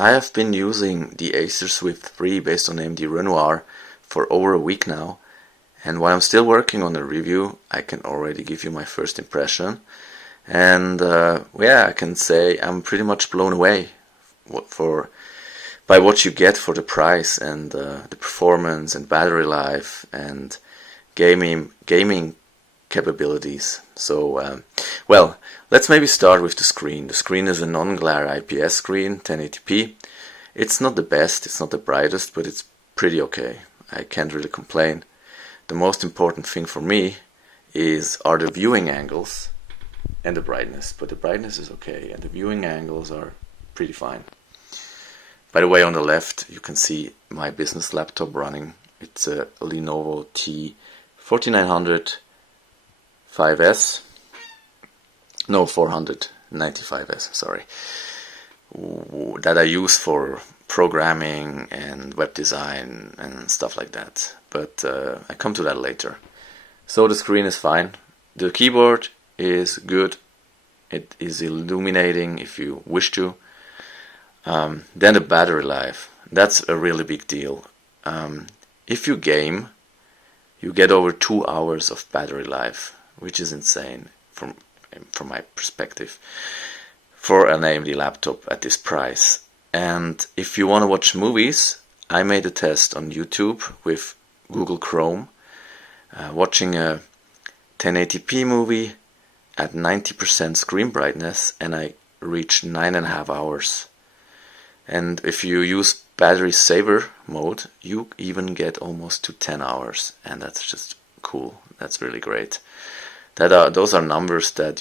I have been using the Acer Swift 3 based on AMD Renoir for over a week now, and while I'm still working on the review, I can already give you my first impression. And I can say I'm pretty much blown away by what you get for the price and the performance and battery life and gaming capabilities. So, let's maybe start with the screen. The screen is a non-glare IPS screen, 1080p. It's not the best, it's not the brightest, but it's pretty okay. I can't really complain. The most important thing for me are the viewing angles and the brightness. But the brightness is okay, and the viewing angles are pretty fine. By the way, on the left, you can see my business laptop running. It's a Lenovo T4900 5S. No, 495S, sorry. That I use for programming and web design and stuff like that. But I come to that later. So the screen is fine. The keyboard is good. It is illuminating if you wish to. Then the battery life. That's a really big deal. If you game, you get over 2 hours of battery life, which is insane from my perspective for an AMD laptop at this price. And if you want to watch movies, I made a test on YouTube with Google Chrome, watching a 1080p movie at 90% screen brightness, and I reached 9.5 hours. And if you use battery saver mode, you even get almost to 10 hours, and that's just cool. That's really great. Those are numbers that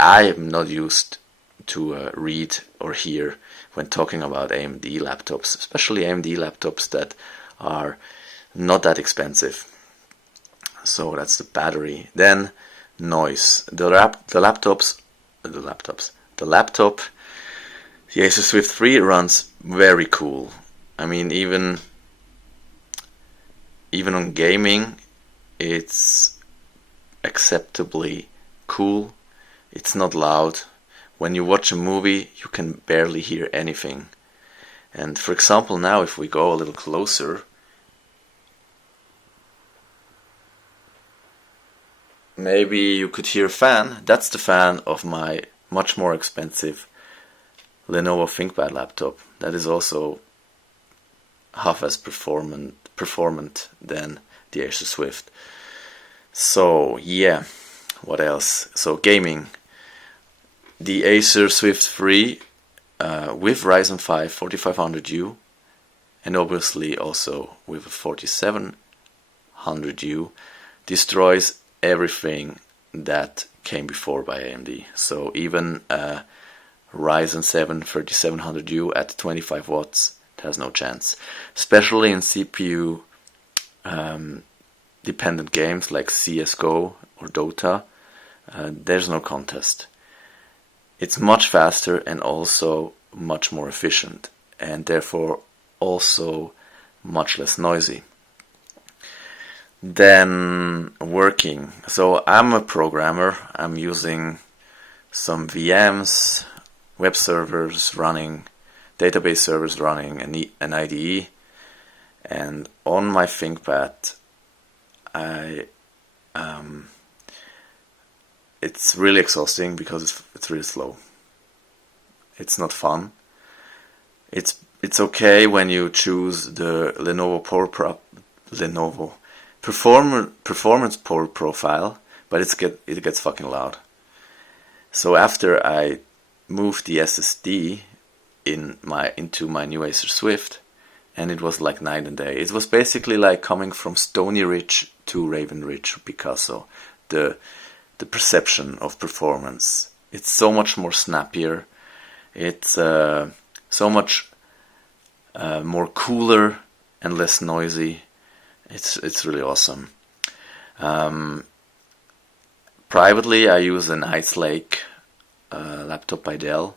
I am not used to read or hear when talking about AMD laptops, especially AMD laptops that are not that expensive. So that's the battery. Then noise. The laptop, the Acer Swift 3 runs very cool. I mean, even on gaming, it's acceptably cool. It's not loud. When you watch a movie, you can barely hear anything. And for example, now if we go a little closer, maybe you could hear a fan. That's the fan of my much more expensive Lenovo ThinkPad laptop. That is also half as performant than the Acer Swift. So yeah, what else? So gaming. The Acer Swift 3 with Ryzen 5 4500U, and obviously also with a 4700U, destroys everything that came before by AMD. So even Ryzen 7 3700U at 25 watts, it has no chance. Especially in CPU dependent games like CSGO or Dota, there's no contest. It's much faster and also much more efficient, and therefore also much less noisy. Then working. So I'm a programmer. I'm using some VMs, web servers running, database servers running, an IDE, and on my ThinkPad, it's really exhausting because it's really slow. It's not fun. It's okay when you choose the Lenovo performance power profile, but it gets fucking loud. So after I moved the SSD into my new Acer Swift, and it was like night and day. It was basically like coming from Stony Ridge to Raven Ridge, Picasso. The perception of performance. It's so much more snappier. It's so much more cooler and less noisy. It's really awesome. Privately, I use an Ice Lake laptop by Dell,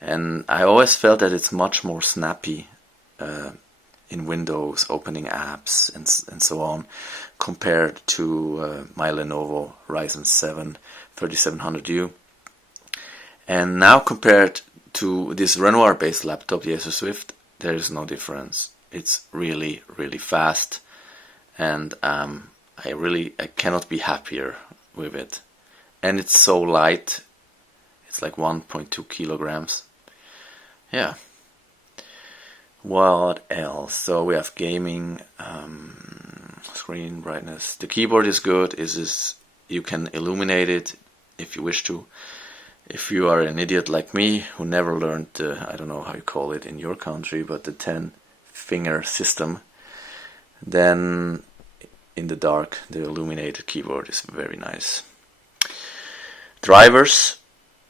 and I always felt that it's much more snappy in Windows, opening apps and so on, compared to my Lenovo Ryzen 7 3700U. And now compared to this Renoir based laptop, the Acer Swift, there is no difference. It's really, really fast, and I cannot be happier with it. And it's so light. It's like 1.2 kilograms. Yeah. What else? So we have gaming, screen brightness. The keyboard is good. You can illuminate it if you wish to. If you are an idiot like me who never learned I don't know how you call it in your country, but the 10-finger system, then in the dark the illuminated keyboard is very nice. Drivers.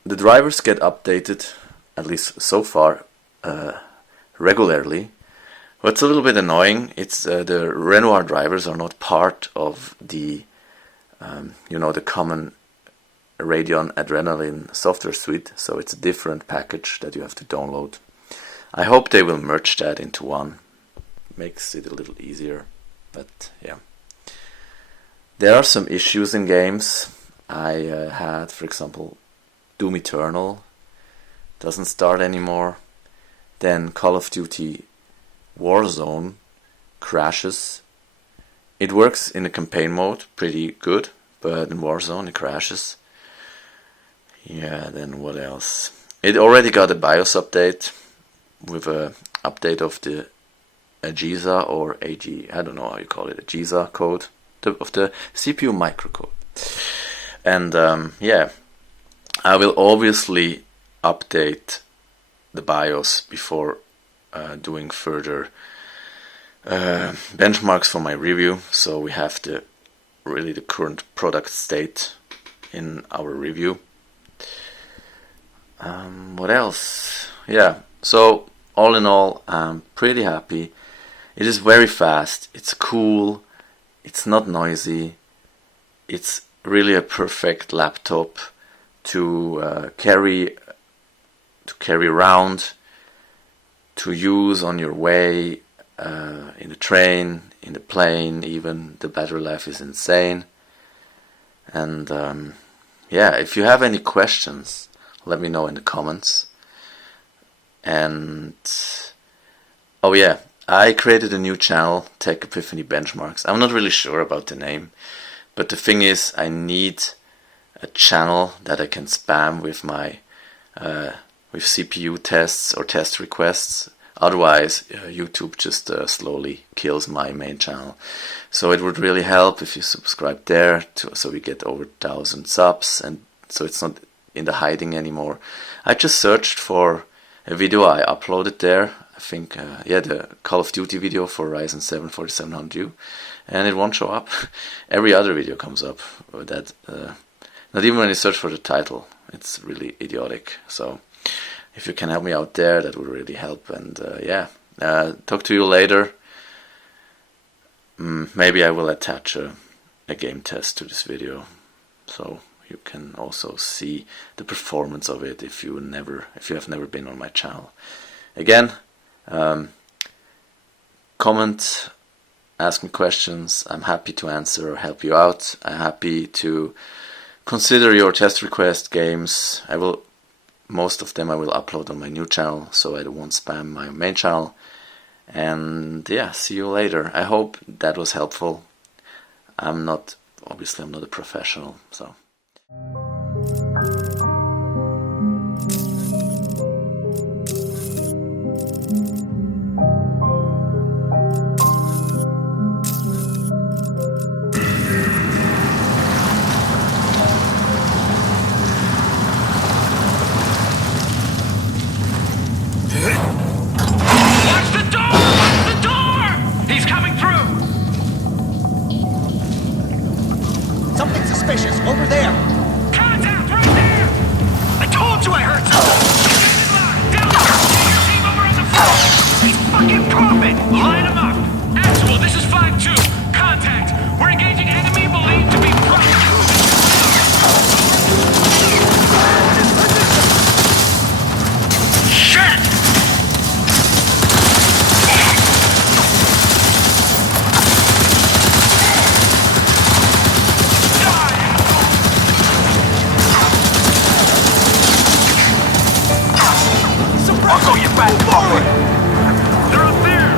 The drivers get updated, at least so far, regularly. What's a little bit annoying, it's the Renoir drivers are not part of the the common Radeon Adrenalin Software suite, so it's a different package that you have to download. I hope they will merge that into one. Makes it a little easier, but yeah. There are some issues in games. I had, for example, Doom Eternal doesn't start anymore. Then Call of Duty Warzone crashes. It works in the campaign mode pretty good, but in Warzone it crashes. Yeah, then what else? It already got a BIOS update with a update of the AGISA or AG, I don't know how you call it, AGISA code of the CPU microcode. And yeah, I will obviously update the BIOS before doing further benchmarks for my review, so we have the current product state in our review. What else? Yeah, so all in all, I'm pretty happy. It is very fast, it's cool, it's not noisy, it's really a perfect laptop to carry around, to use on your way, in the train, in the plane even. The battery life is insane. And yeah, if you have any questions, let me know in the comments. And oh yeah, I created a new channel, Tech Epiphany Benchmarks. I'm not really sure about the name, but the thing is, I need a channel that I can spam with my with CPU tests or test requests. Otherwise, YouTube just slowly kills my main channel. So it would really help if you subscribe there, so we get over 1,000 subs, and so it's not in the hiding anymore. I just searched for a video I uploaded there. I think, yeah, the Call of Duty video for Ryzen 7 4700U, and it won't show up. Every other video comes up. That not even when you search for the title. It's really idiotic. So if you can help me out there, that would really help. And yeah, talk to you later. Maybe I will attach a game test to this video, so you can also see the performance of it if you have never been on my channel. Again, comment, ask me questions. I'm happy to answer or help you out. I'm happy to consider your test request games. Most of them I will upload on my new channel, so I won't spam my main channel. And yeah, see you later. I hope that was helpful. Obviously I'm not a professional, so. Something suspicious over there. I've got your back, Poppy. They're up there.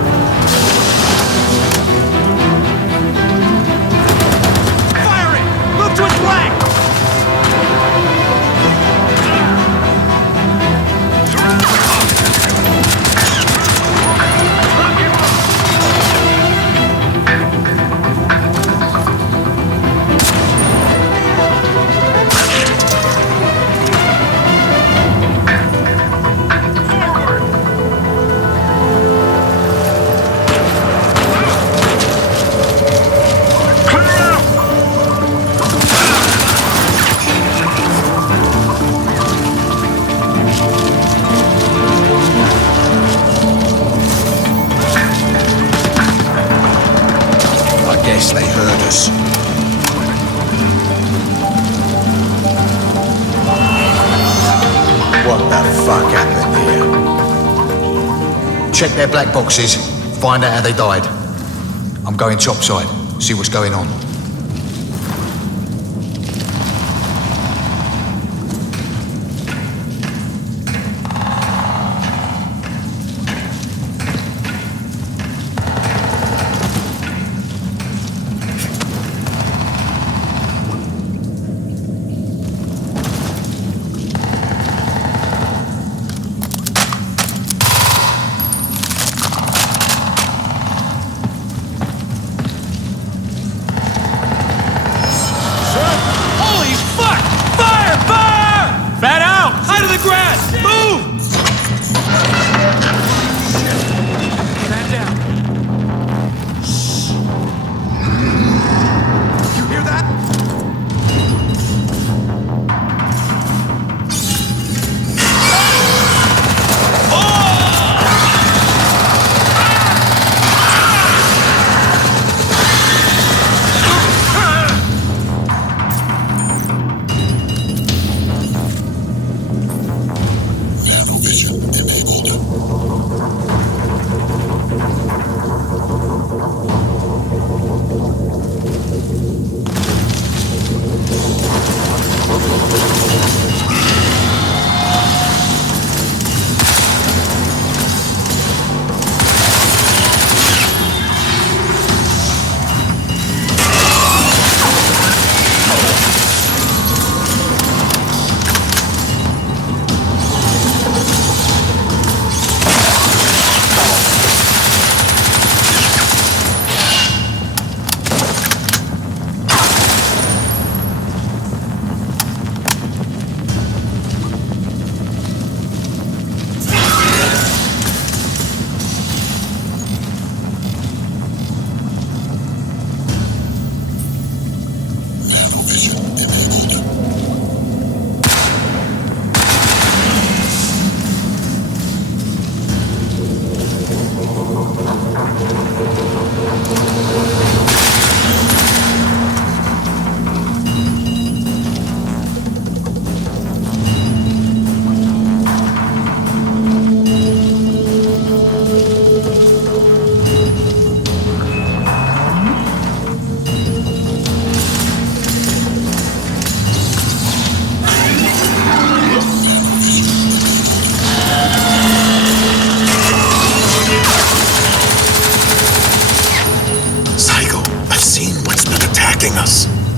Fire it! Move to its flank! They heard us. What the fuck happened here? Check their black boxes, find out how they died. I'm going topside, see what's going on.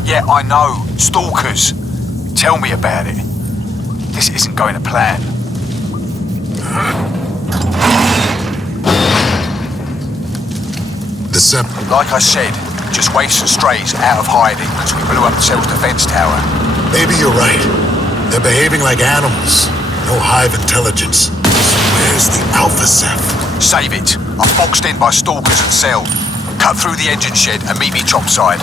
Yeah, I know. Stalkers. Tell me about it. This isn't going to plan. Like I said, just waifs and strays out of hiding because we blew up the self-defense tower. Maybe you're right. They're behaving like animals. No hive intelligence. Where's the Alpha Ceph? Save it. I'm boxed in by stalkers and cell. Cut through the engine shed and meet me topside.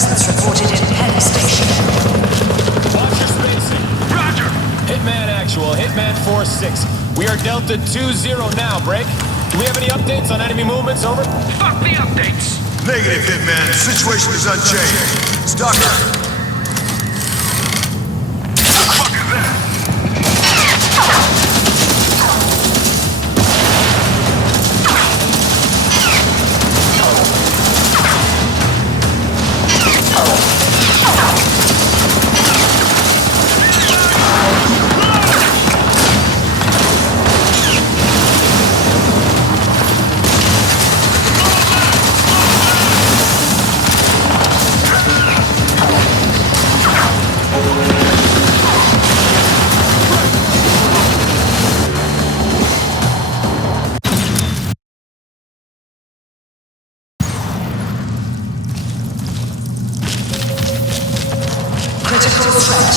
presence reported in Penn Station. Watch your spacing. Roger! Hitman actual, Hitman 4-6. We are Delta 2-0 now, break. Do we have any updates on enemy movements, over? Fuck the updates! Negative, Hitman. Situation is unchanged. Stalker. What the fuck is that? Critical threat.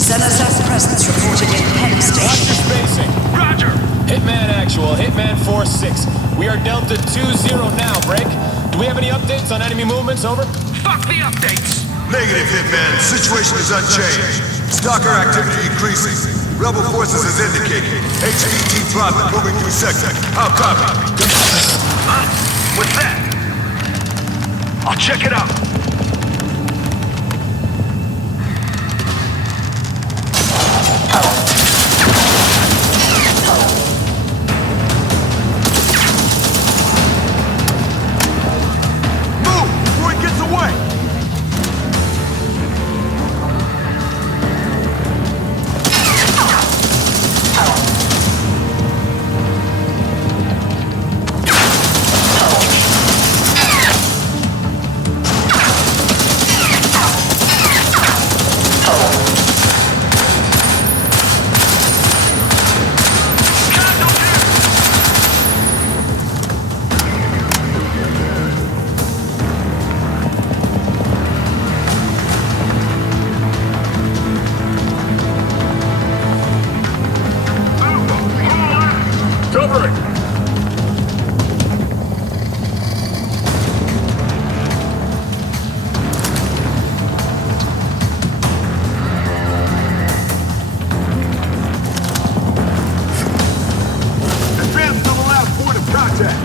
Xenozeth presence reported in Penn Watch Station. your spacing. Roger! Hitman actual, Hitman 4-6. We are Delta 2-0 now, break. Do we have any updates on enemy movements, over? Fuck the updates! Negative, Hitman. Situation is unchanged. Stalker activity increasing. Rebel forces as indicated. HVT prophet moving through sector. How copy? Huh? What's that? I'll check it out. Move before he gets away. Cover it! Advance to the last point of contact.